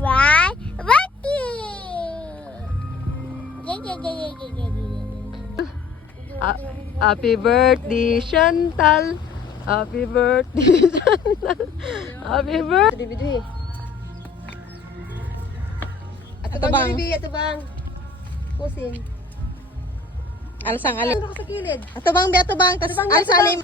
One, Rocky! Happy birthday, Chantal. Happy birthday, Chantal. Happy birthday. Ato bang? Ato bang? Pusing. Alsang alin. Ano sa kilid? Ato bang, tas alsalim.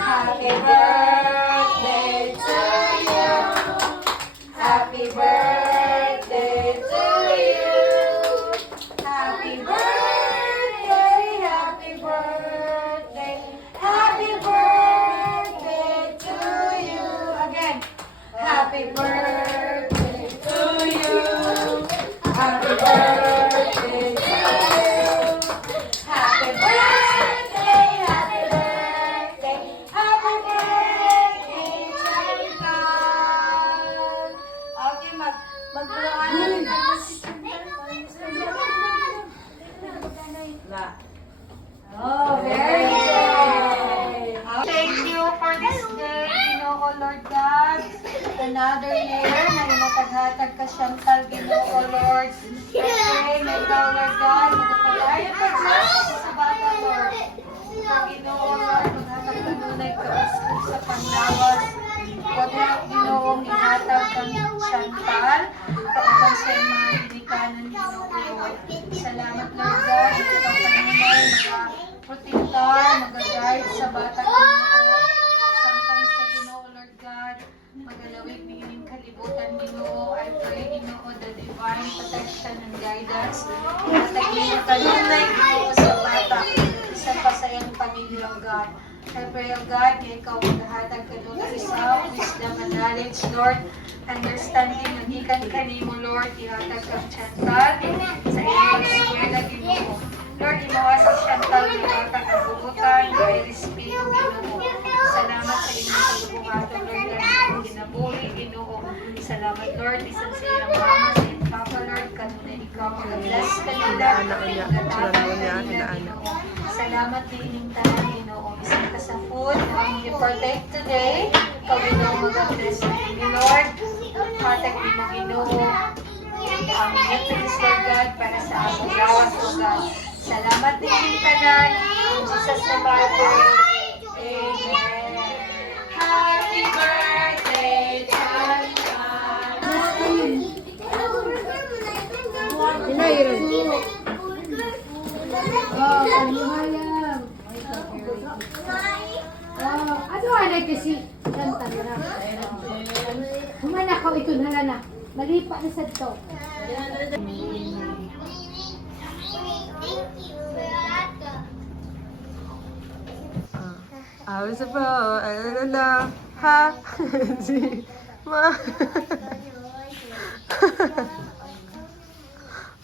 Happy birthday to you. Happy birthday to you. Happy birthday, happy birthday, happy birthday to you. Again. Happy birthday to you. Happy birthday to you. Happy birthday, happy birthday, happy birthday, Chantal. Okay, magturuan na si Chantal. Oh, very good. Thank you for this day, Ginoo Lord God. Another year na imataghatag ka Chantal, Ginoo Lord. Okay, na ikaw, Lord God, magpapalayan ka sa bata, Lord. Ikaw, Ginoo Lord, maghatag ka nunay kapasko sa panglawas. Huwag na, Ginoo, ihatag kang Chantal. Kauban sa mga hinikanan, Ginoo Lord. Salamat, Lord God. Ikaw kanunay, protektor, mag-guide sa bata, Ginoo. Sometimes sa Ginoo, Lord God, magalawig nining kalibutan, Ginoo. I pray, Ginoo, the divine protection and guidance. Matagin ka nunay, Ginoo, sa bata. Isa pa sa iyong pamilya, O God. I pray, O God, na ikaw maghahatag ka nunay sa wisdom and knowledge, Lord. Understanding ng ikan kanimo, Lord. Ihatag kang Chantal sa iyong eskwela, Ginoo. Lord, imawa si Chantal, Ginoo, kakabubutan, may respeto, Ginoo. Salamat sa inyong pagbubuhaton, Lord, dahil ginabuhi, Ginoo. Salamat, Lord, bisan sa iyong mama, sa iyong papa, Lord, kanunay ikaw, mag-bless kanila, mag-anak kanila, Ginoo. Salamat din inyong tanan, Ginoo. Bisan ka sa food, ang i-partake today, ikaw, Ginoo, mag-bless kanila, Lord. Hatag din mo, Ginoo. Ang nutrients, Lord God, para sa among lawas, O God. Salamat din inyong tanan. In Jesus' name, I pray. Amen. Happy birthday, Chantal. Ano anay kasi kanta na. Humana ko ito na. Malipa na sa to. I was about, ha, si, ma.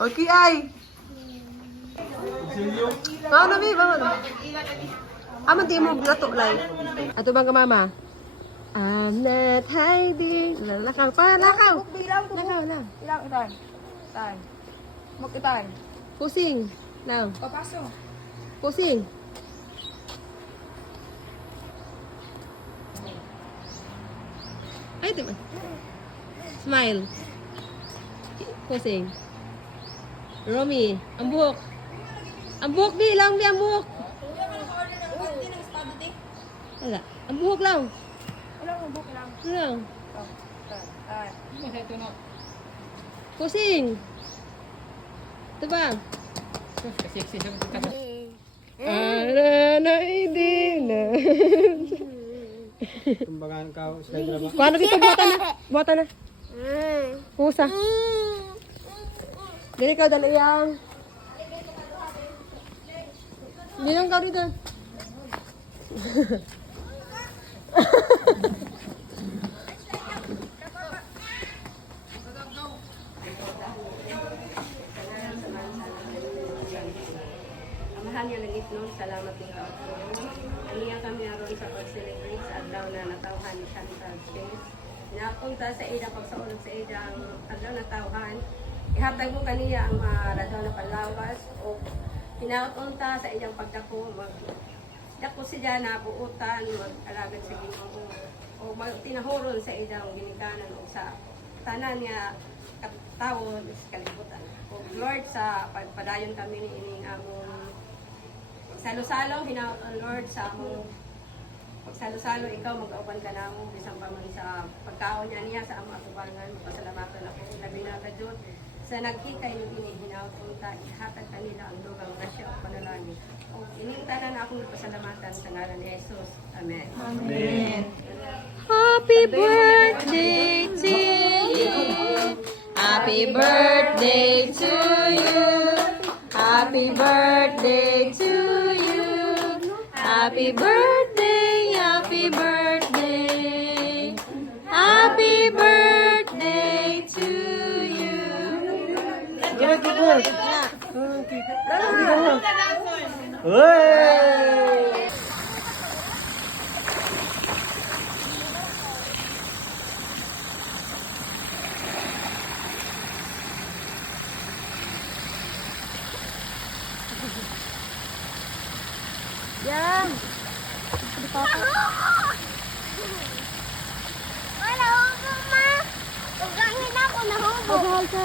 Okay, ay. Ano, mi, bangon. Aman, di mo nato, like. Ato bang ka, mama? I'm not hiding. Lakaw pa, lakaw. Lakaw na. Ilang itan. Tan. Mag-itan. Pusing. Now. Papaso. Pusing. Ay, diba? Smile. Pusing. Romy, ang buhok. Ang buhok, di lang, di ang buhok. Wala. Ang buhok lang. Ilang buk ilang. Lang. Tan. Ito na. Pusing. Ito ba? Kasi siya Na, hindi na. Kumbagaan ka sa drama. Paano dito? Buwatan na. Buwatan na. Pusa. Dali ka, dali yang. Bilang ka dito. Amahan nga lagi no, salamat din ka. Aniya kami aron sa pag-celebrate sa adlaw na natawhan ni Chantal Space. Napunta sa ida pagsaulog sa ida ang adlaw na tawhan. Ihatag mo kaniya ang radyo na palawas o pinautunta sa iyang pagdako dako siya na buutan mag-alagad sa Ginoo o tinahuron sa iyang ginikanan o sa tanan niya katawon sa kalibutan. O Lord, sa pagpadayon kami ni ining among salo-salong hinauton Lord sa among pagsalo-salo ikaw mag-auban ka namo bisan pa man sa pagkaon niya sa among atubangan pasalamatan ako labi na ka Dios sa nagkikay ng hinauton ta ihatag kanila ang dugang grasya o panalangin. O inintanan na akong pasalamatan sa ngalan ni Jesus. Amen. Amen. Happy birthday to you. Happy birthday to you. Happy birthday to you. Happy birthday, happy birthday. Happy birthday to you. Hey! Wala ako, ma. Ugangin ako na hubog. Mahal ka.